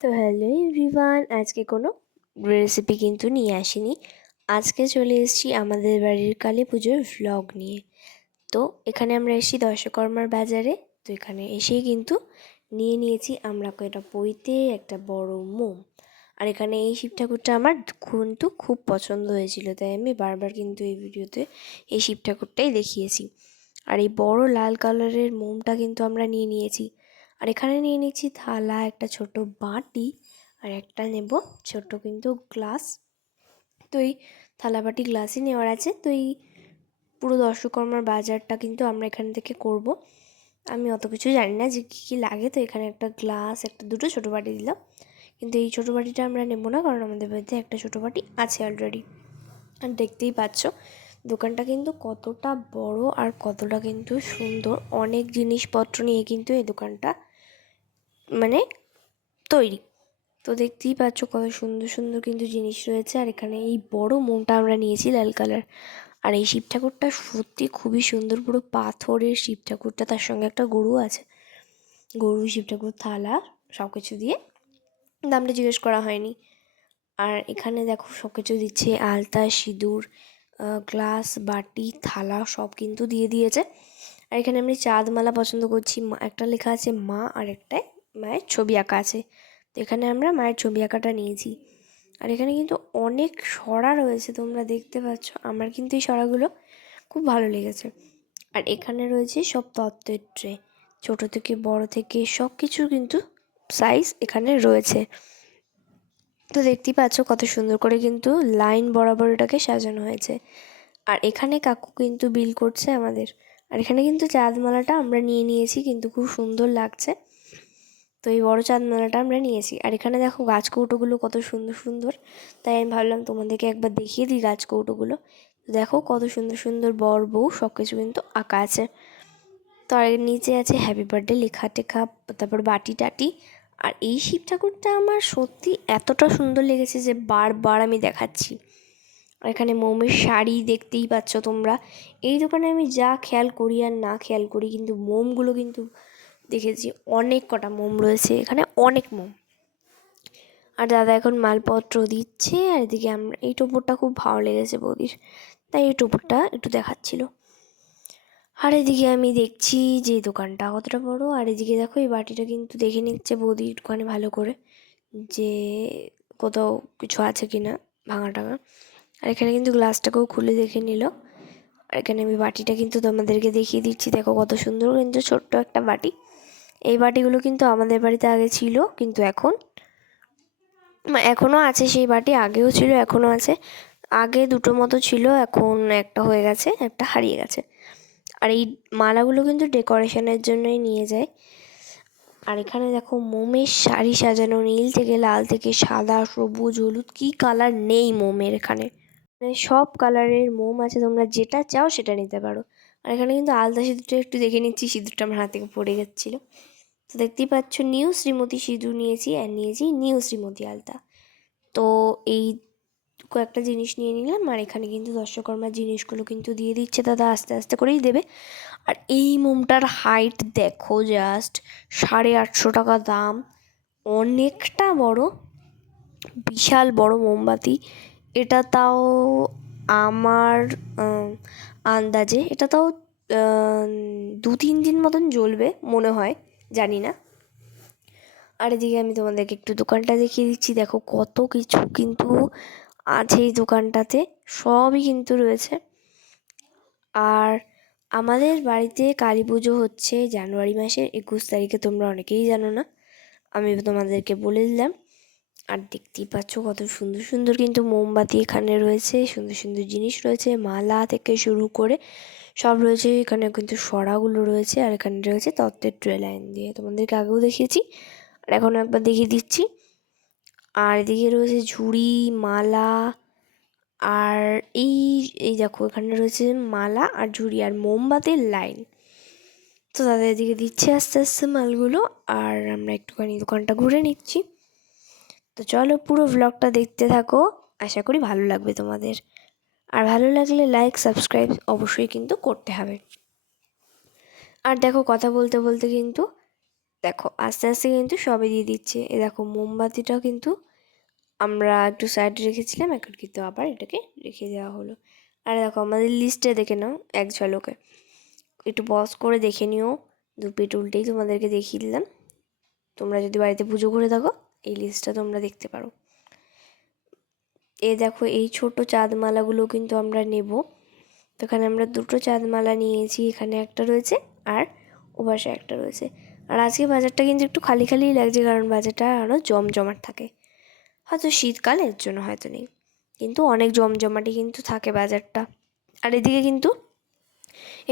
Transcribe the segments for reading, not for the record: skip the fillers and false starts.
তো hello everyone, আজকে কোনো রেসিপি কিন্তু নিয়ে আসিনি। আজকে চলে এসেছি আমাদের বাড়ির কালী পুজোর ভ্লগ নিয়ে। তো এখানে আমরা এসেছি দশকর্মার বাজারে। তো এখানে এসেই কিন্তু নিয়ে নিয়েছি আমরা কয়টা পৈতে, একটা বড় মোম। আর এখানে এই শিব ঠাকুরটা আমার কিন্তু খুব পছন্দ হয়েছিল, তাই আমি বারবার কিন্তু এই ভিডিওতে এই শিব ঠাকুরটাই দেখিয়েছি। আর এই বড় লাল কালারের মোমটা কিন্তু আমরা নিয়ে নিয়েছি। আর এখানে নিয়ে নিচ্ছি থালা, একটা ছোট বাটি, আর একটা নেব ছোট কিন্তু গ্লাস। তো এই থালা বাটি গ্লাসই নেওয়ার আছে। তো এই পুরো দশকর্মার বাজারটা কিন্তু আমরা এখান থেকে করব। আমি অত কিছু জানি না যে কী কী লাগে। তো এখানে একটা গ্লাস, একটা দুটো ছোটো বাটি দিলাম, কিন্তু এই ছোটো বাটিটা আমরা নেব না, কারণ আমাদের বাড়িতে একটা ছোটো বাটি আছে অলরেডি। আর দেখতেই পাচ্ছ দোকানটা কিন্তু কতটা বড় আর কতটা কিন্তু সুন্দর। অনেক জিনিসপত্র নিয়ে কিন্তু এই দোকানটা মানে তৈরি। তো দেখতেই পাচ্ছ কত সুন্দর সুন্দর কিন্তু জিনিস রয়েছে। আর এখানে এই বড় মোমটা আমরা নিয়েছি লাল কালার। আর এই শিব ঠাকুরটা সত্যি খুবই সুন্দর, পুরো পাথরের শিব ঠাকুরটা, তার সঙ্গে একটা গরু আছে। গরু, শিব ঠাকুর, থালা সব কিছু দিয়ে, দামটা জিজ্ঞেস করা হয়নি। আর এখানে দেখো সব কিছু দিচ্ছে, আলতা, সিঁদুর, গ্লাস, বাটি, থালা সব কিন্তু দিয়ে দিয়েছে। আর এখানে আমি চাঁদমালা পছন্দ করছি। একটা লেখা আছে মা, আর একটায় মায়ের ছবি আঁকা আছে। তো এখানে আমরা মায়ের ছবি আঁকাটা নিয়েছি। আর এখানে কিন্তু অনেক সরা রয়েছে, তোমরা দেখতে পাচ্ছ। আমার কিন্তু এই সরাগুলো খুব ভালো লেগেছে। আর এখানে রয়েছে সব তত্ত্বের ট্রে, ছোট থেকে বড় থেকে সব কিছুর কিন্তু সাইজ এখানে রয়েছে। তো দেখতেই পাচ্ছ কত সুন্দর করে কিন্তু লাইন বরাবর এটাকে সাজানো হয়েছে। আর এখানে কাকু কিন্তু বিল করছে আমাদের। আর এখানে কিন্তু চাঁদমালাটা আমরা নিয়ে নিয়েছি, কিন্তু খুব সুন্দর লাগছে। তো এই বড় চাঁদমালাটা আমরা নিয়েছি। আর এখানে দেখো গাছ কৌটোগুলো কত সুন্দর সুন্দর, তাই আমি ভাবলাম তোমাদেরকে একবার দেখিয়ে দিই গাছ কৌটোগুলো। দেখো কত সুন্দর সুন্দর বর বউ সব কিছু কিন্তু আঁকা আছে। তো আর নিচে আছে হ্যাপি বার্থডে লেখা টেখা, তারপর বাটি টাটি। আর এই শিব ঠাকুরটা আমার সত্যি এতটা সুন্দর লেগেছে যে বারবার আমি দেখাচ্ছি। আর এখানে মোমের শাড়ি দেখতেই পাচ্ছ তোমরা। এই দোকানে আমি যা খেয়াল করি আর না খেয়াল করি, কিন্তু মোমগুলো কিন্তু দেখেছি অনেক কটা মোম রয়েছে এখানে, অনেক মোম। আর দাদা এখন মালপত্র দিচ্ছে। আর এদিকে আমরা এই টোপরটা খুব ভালো লেগেছে বৌদির, তাই এই টোপরটা একটু দেখাচ্ছিল। আর এদিকে আমি দেখছি যে দোকানটা কতটা বড়। আর এদিকে দেখো এই বাটিটা কিন্তু দেখে নিচ্ছে বৌদির দোকানে ভালো করে, যে কোথাও কিছু আছে কি না ভাঙা টাঙা। আর এখানে কিন্তু গ্লাসটাকেও খুলে দেখে নিল। আর এখানে আমি বাটিটা কিন্তু তোমাদেরকে দেখিয়ে দিচ্ছি, দেখো কত সুন্দর কিন্তু ছোট্ট একটা বাটি। এই বাটিগুলো কিন্তু আমাদের বাড়িতে আগে ছিল, কিন্তু এখনও আছে সেই বাটি, আগেও ছিল এখনও আছে। আগে দুটো মতো ছিল, এখন একটা হয়ে গেছে, একটা হারিয়ে গেছে। আর এই মালাগুলো কিন্তু ডেকোরেশনের জন্যই নিয়ে যায়। আর এখানে দেখো মোমের শাড়ি সাজানো, নীল থেকে লাল থেকে সাদা, সবুজ, হলুদ, কি কালার নেই মোমের এখানে, মানে সব কালারের মোম আছে, তোমরা যেটা চাও সেটা নিতে পারো। আর এখানে কিন্তু আলতা সিঁদুরটা একটু দেখে নিচ্ছি, সিঁদুরটা আমার হাত থেকে পড়ে যাচ্ছিলো। তো দেখতেই পাচ্ছ নিউ শ্রীমতী সিঁদুর নিয়েছি, আর নিয়েছি নিউ শ্রীমতী আলতা। তো এই কয়েকটা জিনিস নিয়ে নিলাম। আর এখানে কিন্তু দশকর্মার জিনিসগুলো কিন্তু দিয়ে দিচ্ছে দাদা, আস্তে আস্তে করেই দেবে। আর এই মোমটার হাইট দেখো, জাস্ট 850 টাকা দাম, অনেকটা বড়, বিশাল বড় মোমবাতি। এটা তাও আমার আন্দাজে এটা তাও 2-3 দিন মতন জ্বলবে মনে হয়, জানি না। আর এদিকে আমি তোমাদেরকে একটু দোকানটা দেখিয়ে দিচ্ছি, দেখো কত কিছু কিন্তু আছে এই দোকানটাতে, সবই কিন্তু রয়েছে। আর আমাদের বাড়িতে কালী পুজো হচ্ছে জানুয়ারি মাসের 21 তারিখে, তোমরা অনেকেই জানো না, আমি তোমাদেরকে বলে দিলাম। আর দেখতেই পাচ্ছ কত সুন্দর সুন্দর কিন্তু মোমবাতি এখানে রয়েছে, সুন্দর সুন্দর জিনিস রয়েছে, মালা থেকে শুরু করে সব রয়েছে। এখানে কিন্তু সরাগুলো রয়েছে। আর এখানে রয়েছে তত্ত্বের ট্রে লাইন দিয়ে, তোমাদেরকে আগেও দেখিয়েছি আর এখনও একবার দেখিয়ে দিচ্ছি। আর এদিকে রয়েছে ঝুড়ি, মালা, আর এই এই দেখো এখানে রয়েছে মালা আর ঝুড়ি আর মোমবাতির লাইন। তো দাদা এদিকে দিচ্ছে আস্তে আস্তে মালগুলো, আর আমরা একটুখানি দোকানটা ঘুরে নিচ্ছি। তো চলো পুরো ভ্লগটা দেখতে থাকো, আশা করি ভালো লাগবে তোমাদের। আর ভালো লাগলে লাইক সাবস্ক্রাইব অবশ্যই কিন্তু করতে হবে। আর দেখো কথা বলতে বলতে কিন্তু দেখো আস্তে আস্তে কিন্তু সবই দিয়ে দিচ্ছে। এ দেখো মোমবাতিটাও কিন্তু আমরা একটু সাইডে রেখেছিলাম, এখন কিন্তু আবার এটাকে রেখে দেওয়া হলো। আর দেখো আমাদের লিস্টে দেখে নাও এক ঝলকে, একটু পজ করে দেখে নিও। দু পিঠ উল্টেই তোমাদেরকে দেখিয়ে দিলাম। তোমরা যদি বাড়িতে পুজো করে থাকো এই লিস্টটা তোমরা দেখতে পারো। এই দেখো এই ছোট চাঁদমালাগুলো কিন্তু আমরা নেব। তো এখানে আমরা দুটো চাঁদমালা নিয়েছি, এখানে একটা রয়েছে আর ওপাশে একটা রয়েছে। আর আজকে বাজারটা কিন্তু একটু খালি খালিই লাগছে, কারণ বাজারটা আরও জমজমাট থাকে। হয়তো শীতকালে এর জন্য হয়তো নেই, কিন্তু অনেক জমজমাটি কিন্তু থাকে বাজারটা। আর এদিকে কিন্তু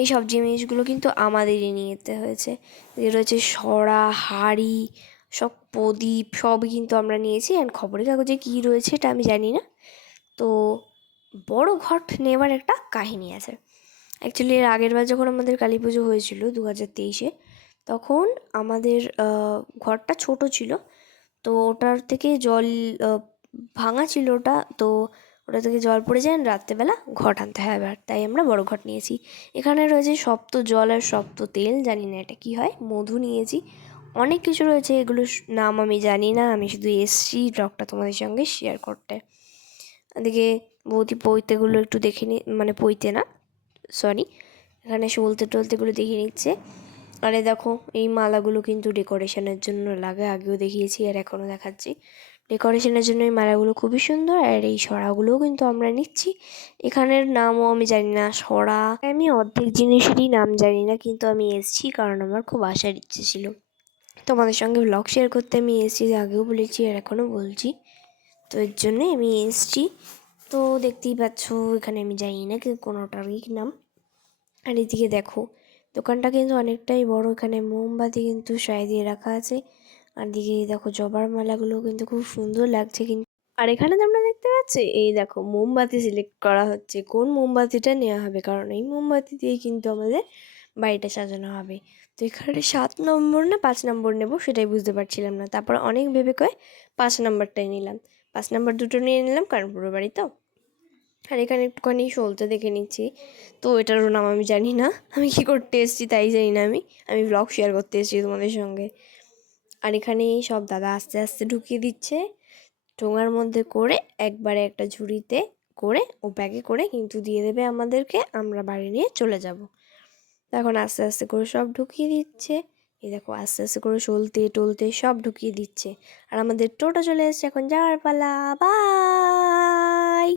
এই সব জিনিসগুলো কিন্তু আমাদেরই নিয়ে যেতে হয়েছে। এদিকে রয়েছে সরা, হাঁড়ি, সব প্রদীপ সবই কিন্তু আমরা নিয়েছি। অ্যান্ড খবরের কাগজে কী রয়েছে এটা আমি জানি না। তো বড় ঘট নেবার একটা কাহিনী আছে। অ্যাকচুয়ালি এর আগের বার যখন আমাদের কালী পুজো হয়েছিল 2023-এ, তখন আমাদের ঘরটা ছোট ছিল। তো ওটার থেকে জল ভাঙা ছিল ওটা, তো ওটা থেকে জল পড়ে যায়, রাত্রেবেলা ঘট আনতে হয় আবার, তাই আমরা বড় ঘট নিয়েছি। এখানে রয়েছে সপ্ত জল আর সপ্ত তেল, জানি না এটা কী হয়, মধু নিয়েছি, অনেক কিছু রয়েছে, এগুলোর নাম আমি জানি না, আমি শুধু এসছি ব্লগটা তোমাদের সঙ্গে শেয়ার করতে। এদিকে বৌদি পৈতেগুলো একটু দেখে মানে পৈতে না, সরি, এখানে সলতে টলতেগুলো দেখিয়ে নিচ্ছে। আরে দেখো এই মালাগুলো কিন্তু ডেকোরেশনের জন্য লাগে, আগেও দেখিয়েছি আর এখনও দেখাচ্ছি। ডেকোরেশনের জন্য এই মালাগুলো খুবই সুন্দর। আর এই সরাগুলোও কিন্তু আমরা নিচ্ছি, এখানের নামও আমি জানি না। সরা আমি অর্ধেক জিনিসেরই নাম জানি না, কিন্তু আমি এসছি কারণ আমার খুব আসার ইচ্ছে ছিল। তোমাদের সঙ্গে ব্লগ শেয়ার করতে আমি এসছি, আগেও বলেছি আর এখনও বলছি, তো এর জন্যই আমি এসছি। তো দেখতেই পাচ্ছ এখানে আমি জানি না কিন্তু কোনোটারই নাম। আর এদিকে দেখো দোকানটা কিন্তু অনেকটাই বড়, এখানে মোমবাতি কিন্তু সাজিয়ে রাখা আছে। আর দিকে দেখো জবার মালাগুলো কিন্তু খুব সুন্দর লাগছে কিন্তু। আর এখানে তোমরা দেখতে পাচ্ছ এই দেখো মোমবাতি সিলেক্ট করা হচ্ছে কোন মোমবাতিটা নেওয়া হবে, কারণ এই মোমবাতি দিয়েই কিন্তু আমাদের বাড়িটা সাজানো হবে। তো এখানে 7 নম্বর না 5 নম্বর নেব সেটাই বুঝতে পারছিলাম না, তারপর অনেক ভেবে কয়ে 5 নম্বরটাই নিলাম। 5 নম্বর দুটো নিয়ে নিলাম কারণ পুরো বাড়ি তো। আর এখানে একটুখানি সলতে দেখে নিচ্ছি, তো এটারও নাম আমি জানি না, আমি কী করতে এসেছি তাই জানি না, আমি ব্লগ শেয়ার করতে এসেছি তোমাদের সঙ্গে। আর এখানে সব দাদা আস্তে আস্তে ঢুকিয়ে দিচ্ছে ঠোঙার মধ্যে করে, একবারে একটা ঝুড়িতে করে ও ব্যাগে করে কিন্তু দিয়ে দেবে আমাদেরকে, আমরা বাড়ি নিয়ে চলে যাব। এখন আস্তে আস্তে করে সব ঢুকিয়ে দিচ্ছে। এই দেখো আস্তে আস্তে করে সলতে টলতে সব ঢুকিয়ে দিচ্ছে। আর আমাদের টোটো চলে এসছে, এখন যাওয়ার পালা। বাই।